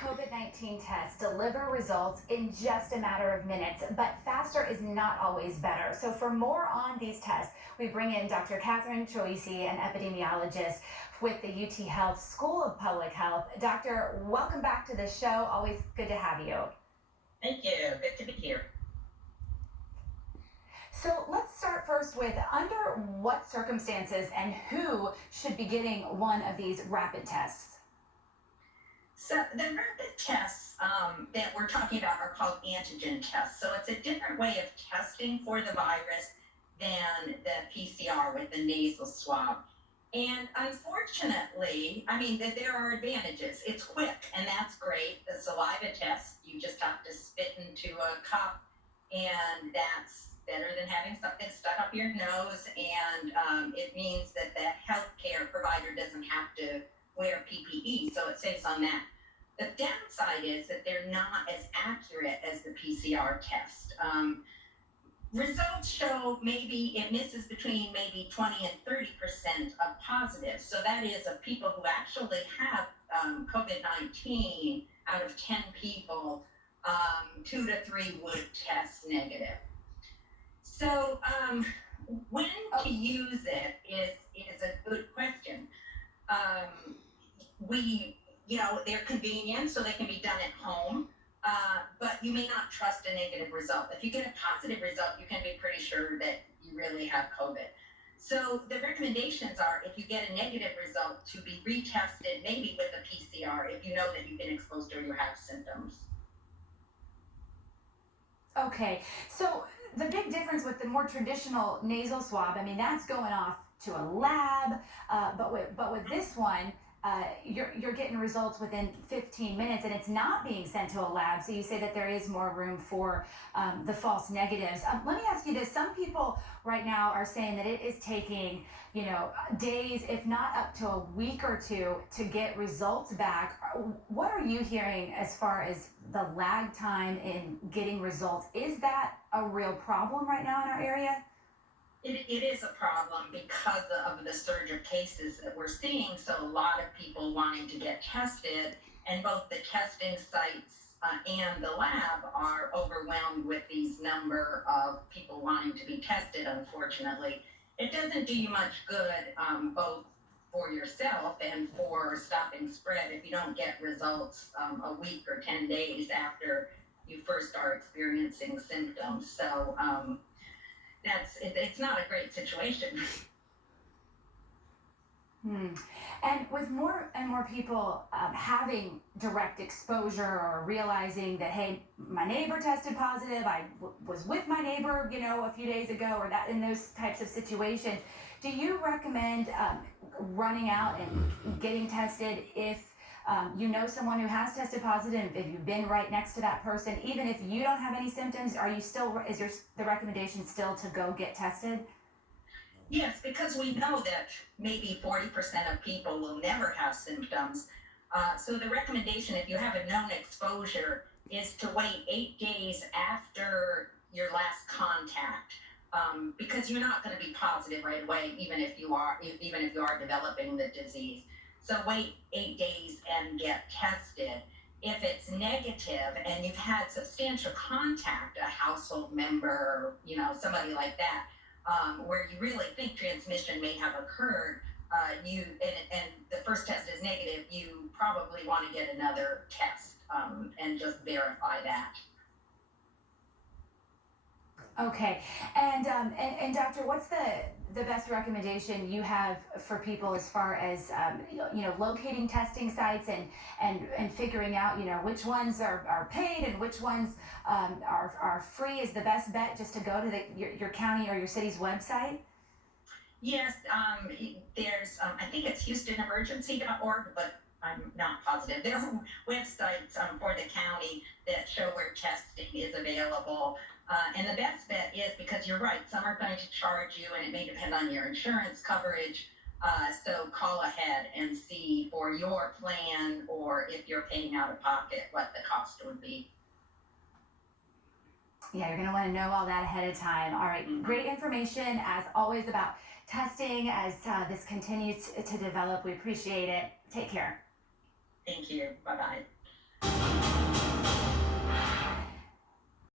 COVID-19 tests deliver results in just a matter of minutes, but faster is not always better. So for more on these tests, we bring in Dr. Catherine Choisi, an epidemiologist with the UT Health School of Public Health. Doctor, welcome back to the show. Always good to have you. Thank you. Good to be here. So let's start first with under what circumstances and who should be getting one of these rapid tests? So the rapid tests that we're talking about are called antigen tests. So it's a different way of testing for the virus than the PCR with the nasal swab. And unfortunately, there are advantages. It's quick, and that's great. The saliva test, you just have to spit into a cup, and that's better than having something stuck up your nose. And it means that the healthcare provider doesn't have to wear PPE, so it saves on that. The downside is that they're not as accurate as the PCR test. Results show maybe it misses between maybe 20 and 30% of positives. So that is of people who actually have COVID-19 out of 10 people, 2 to 3 would test negative. So when to use it is a good question. They're convenient, so they can be done at home, but you may not trust a negative result. If you get a positive result, you can be pretty sure that you really have COVID. So the recommendations are, if you get a negative result, to be retested, maybe with a PCR, if you know that you've been exposed or you have symptoms. Okay, so the big difference with the more traditional nasal swab, that's going off to a lab, but with this one, you're getting results within 15 minutes, and it's not being sent to a lab. So you say that there is more room for the false negatives. Let me ask you this: some people right now are saying that it is taking, days, if not up to a week or two, to get results back. What are you hearing as far as the lag time in getting results? Is that a real problem right now in our area? It is a problem because of the surge of cases that we're seeing. So a lot of people wanting to get tested, and both the testing sites and the lab are overwhelmed with these number of people wanting to be tested, unfortunately. It doesn't do you much good, both for yourself and for stopping spread, if you don't get results a week or 10 days after you first are experiencing symptoms. So it's not a great situation. And with more and more people having direct exposure or realizing that, hey, my neighbor tested positive, I was with my neighbor, a few days ago, or that in those types of situations, do you recommend running out and getting tested if you know someone who has tested positive, if you've been right next to that person, even if you don't have any symptoms? Is the recommendation still to go get tested? Yes, because we know that maybe 40% of people will never have symptoms. So the recommendation, if you have a known exposure, is to wait 8 days after your last contact, because you're not going to be positive right away, even if you are developing the disease. So wait 8 days and get tested. If it's negative and you've had substantial contact, a household member, somebody like that, where you really think transmission may have occurred, and the first test is negative, you probably want to get another test and just verify that. Okay, and doctor, what's the best recommendation you have for people as far as locating testing sites and figuring out which ones are paid and which ones are free? Is the best bet just to go to your county or your city's website? Yes, there's I think it's HoustonEmergency.org, but I'm not positive. There are websites for the county that show where testing is available. And the best bet is, because you're right, some are going to charge you, and it may depend on your insurance coverage. So call ahead and see for your plan, or if you're paying out of pocket, what the cost would be. Yeah, you're going to want to know all that ahead of time. All right, great information as always about testing as this continues to develop. We appreciate it. Take care. Thank you. Bye-bye.